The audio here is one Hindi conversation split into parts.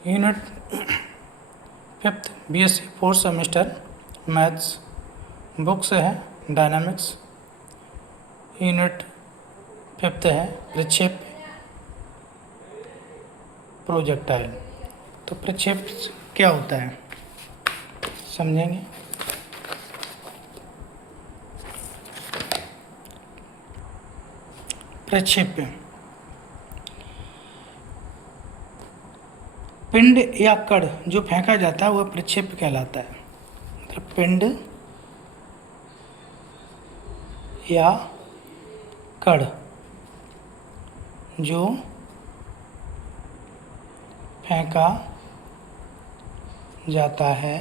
Unit 5th BSc 4th semester maths book से है डायनामिक्स। यूनिट 5th है प्रक्षेप प्रोजेक्टाइल। तो प्रक्षेप क्या होता है समझेंगे। प्रक्षेप्य पिंड या कण जो फेंका जाता है वह प्रक्षेप्य कहलाता है। मतलब पिंड या कण जो फेंका जाता है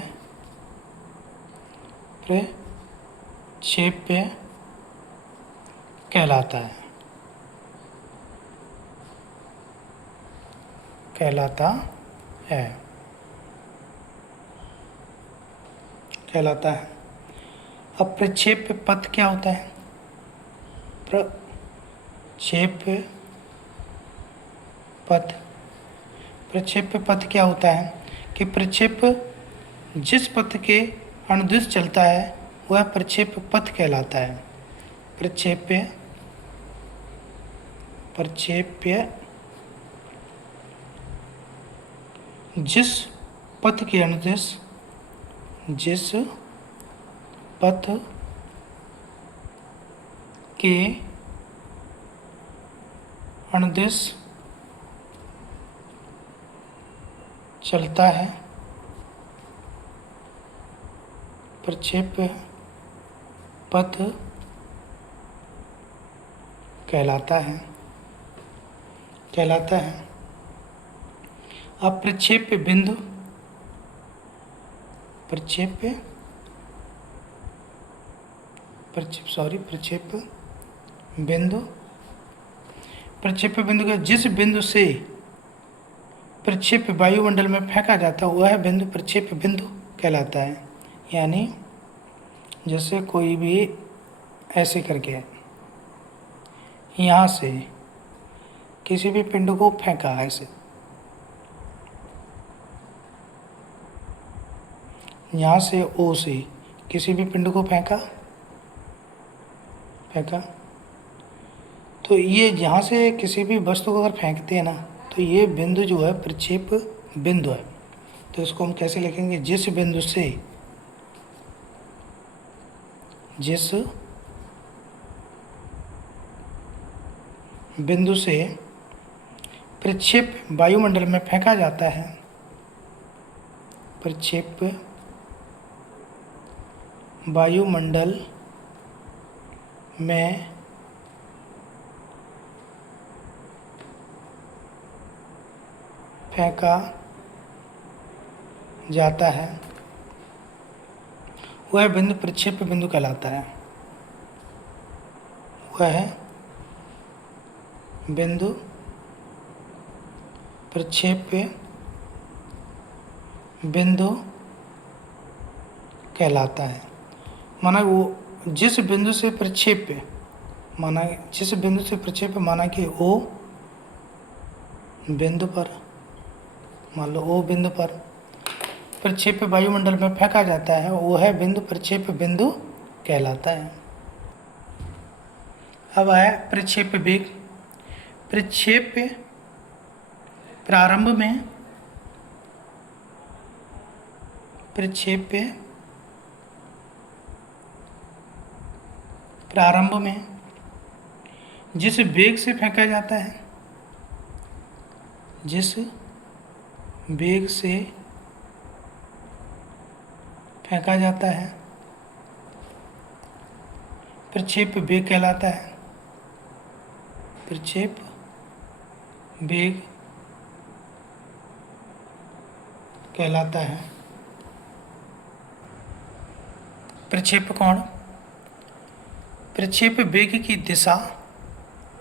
प्रक्षेप्य कहलाता है। अब प्रक्षेप्य पथ क्या होता है। प्रक्षेप्य पथ क्या होता है कि प्रक्षेप्य जिस पथ के अनुदिश चलता है वह प्रक्षेप्य पथ कहलाता है। प्रक्षेप्य जिस पथ के अनुदिश चलता है प्रक्षेप्य पथ कहलाता है। अब प्रक्षेप्य बिंदु का जिस बिंदु से प्रक्षेप्य वायुमंडल में फेंका जाता है वह बिंदु प्रक्षेप्य बिंदु कहलाता है। यानी जैसे कोई भी ऐसे करके यहाँ से किसी भी पिंड को फेंका ऐसे, यहाँ से ओ से किसी भी पिंड को फेंका तो ये जहाँ से किसी भी वस्तु को अगर फेंकते हैं ना तो ये बिंदु जो है प्रक्षेप बिंदु है। तो इसको हम कैसे लिखेंगे, जिस बिंदु से प्रक्षेप वायुमंडल में फेंका जाता है, प्रक्षेप वायुमंडल में फेंका जाता है वह बिंदु प्रक्षेप्य बिंदु कहलाता है। वह बिंदु प्रक्षेप्य बिंदु कहलाता है। माना वो जिस बिंदु से प्रक्षेप्य माना कि ओ बिंदु पर, मान लो ओ बिंदु पर प्रक्षेप्य वायुमंडल में फेंका जाता है वह बिंदु प्रक्षेप्य बिंदु कहलाता है। अब आया प्रक्षेप्य वेग। प्रक्षेप्य प्रारंभ में जिस वेग से फेंका जाता है, प्रक्षेप्य वेग कहलाता है। प्रक्षेप्य वेग कहलाता है। प्रक्षेप्य कोण, प्रक्षेप्य वेग की दिशा,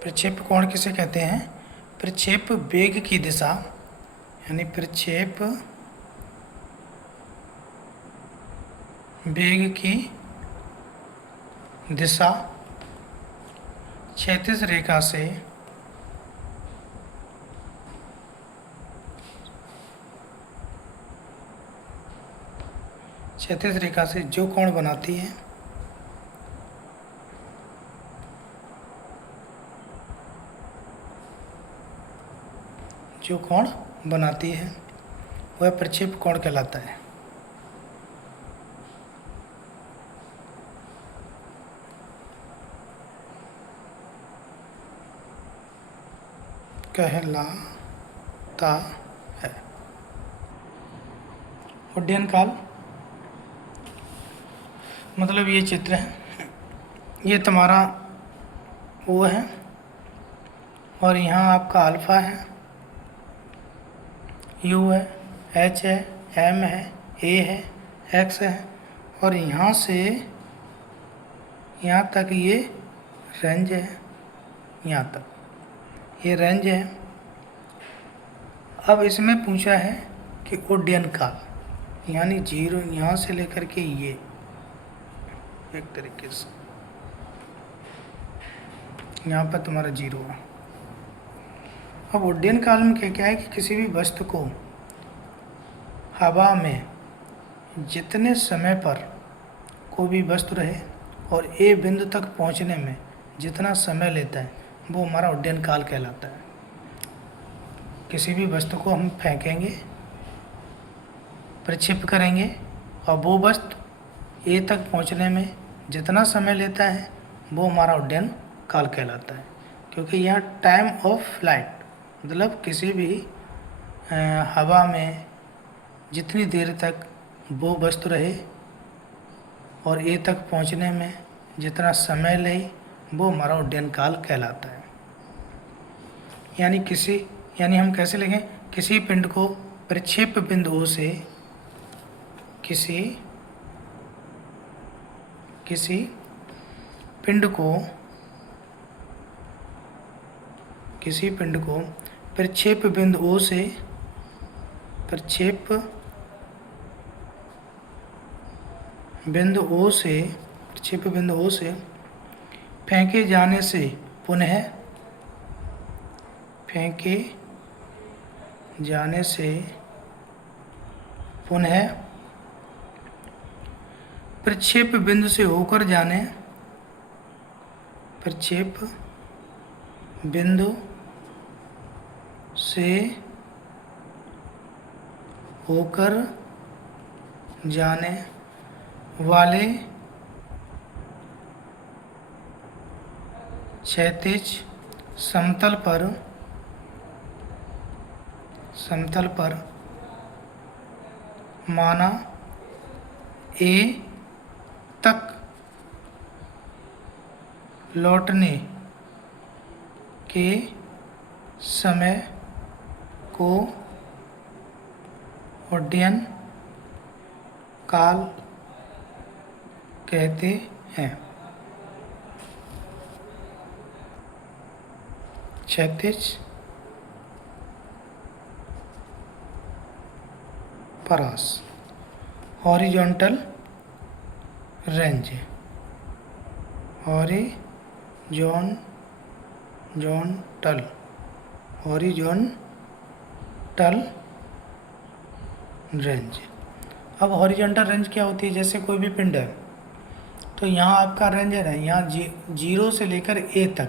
प्रक्षेप्य कोण किसे कहते हैं, प्रक्षेप्य वेग की दिशा यानी प्रक्षेप्य वेग की दिशा क्षैतिज रेखा से 45 क्षैतिज रेखा से जो कोण बनाती है वह प्रक्षेप कोण कहलाता है। उड्डयन काल मतलब ये चित्र है, ये तुम्हारा वो है और यहाँ आपका अल्फ़ा है, यू है, एच है, एम है, ए है, एक्स है और यहाँ से यहाँ तक ये रेंज है, यहाँ तक ये रेंज है। अब इसमें पूछा है कि उड्डयन काल यानी 0 यहाँ से लेकर के ये एक तरीके से यहाँ पर तुम्हारा 0 है। अब उड्डयन काल में क्या है कि किसी भी वस्तु को हवा में जितने समय पर कोई भी वस्तु रहे और ए बिंदु तक पहुँचने में जितना समय लेता है वो हमारा उड्डयन काल कहलाता है। किसी भी वस्तु को हम फेंकेंगे, प्रक्षेप करेंगे और वो वस्तु ए तक पहुंचने में जितना समय लेता है वो हमारा उड्डयन काल कहलाता है। क्योंकि यहाँ टाइम ऑफ फ्लाइट मतलब किसी भी हवा में जितनी देर तक वो वस्तु रहे और ए तक पहुंचने में जितना समय ले वो हमारा उड्डयन काल कहलाता है। यानी हम कैसे लिखें, किसी पिंड को प्रक्षेप बिंदुओं से किसी पिंड को प्रक्षेप बिंदुओं से फेंके जाने से पुनः प्रक्षेप बिंदु से होकर जाने वाले क्षैतिज समतल पर माना ए तक लौटने के समय को उड्डयन काल कहते हैं। क्षैतिज परास हॉरिजॉन्टल रेंज हॉरिजॉन्टल रेंज। अब हॉरिजॉन्टल रेंज क्या होती है, जैसे कोई भी पिंड है तो यहाँ आपका रेंज है ना, यहाँ 0 से लेकर ए तक।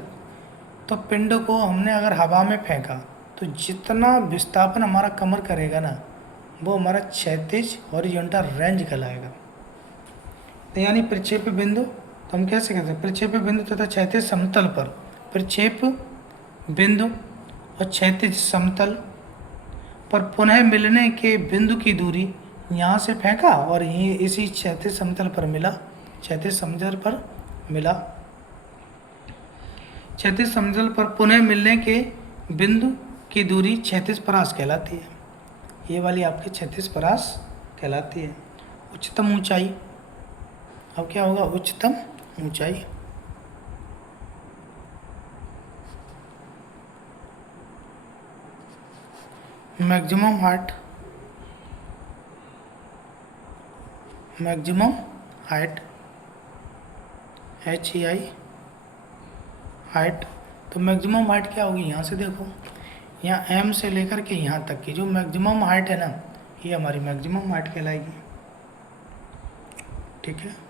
तो पिंड को हमने अगर हवा में फेंका तो जितना विस्थापन हमारा कमर करेगा ना वो हमारा क्षैतिज हॉरिजॉन्टल रेंज कहलाएगा। तो यानी प्रक्षेप बिंदु तो हम कैसे कहते हैं, प्रक्षेप बिंदु तथा क्षैतिज समतल पर, प्रक्षेप बिंदु और क्षैतिज समतल पर पुनः मिलने के बिंदु की दूरी यहाँ से फेंका और ये इसी क्षैतिज समतल पर मिला, क्षैतिज समतल पर मिला। क्षैतिज समतल पर पुनः मिलने के बिंदु की दूरी क्षैतिज परास कहलाती है। ये वाली आपकी क्षैतिज परास कहलाती है। उच्चतम ऊंचाई, अब क्या होगा, उच्चतम ऊंचाई। Maximum height, HEI height. तो मैक्सिमम हाइट क्या होगी, यहाँ से देखो, यहाँ M से लेकर के यहाँ तक की जो मैक्सिमम हाइट है ना, ये हमारी मैक्सिमम हाइट कहलाएगी। ठीक है।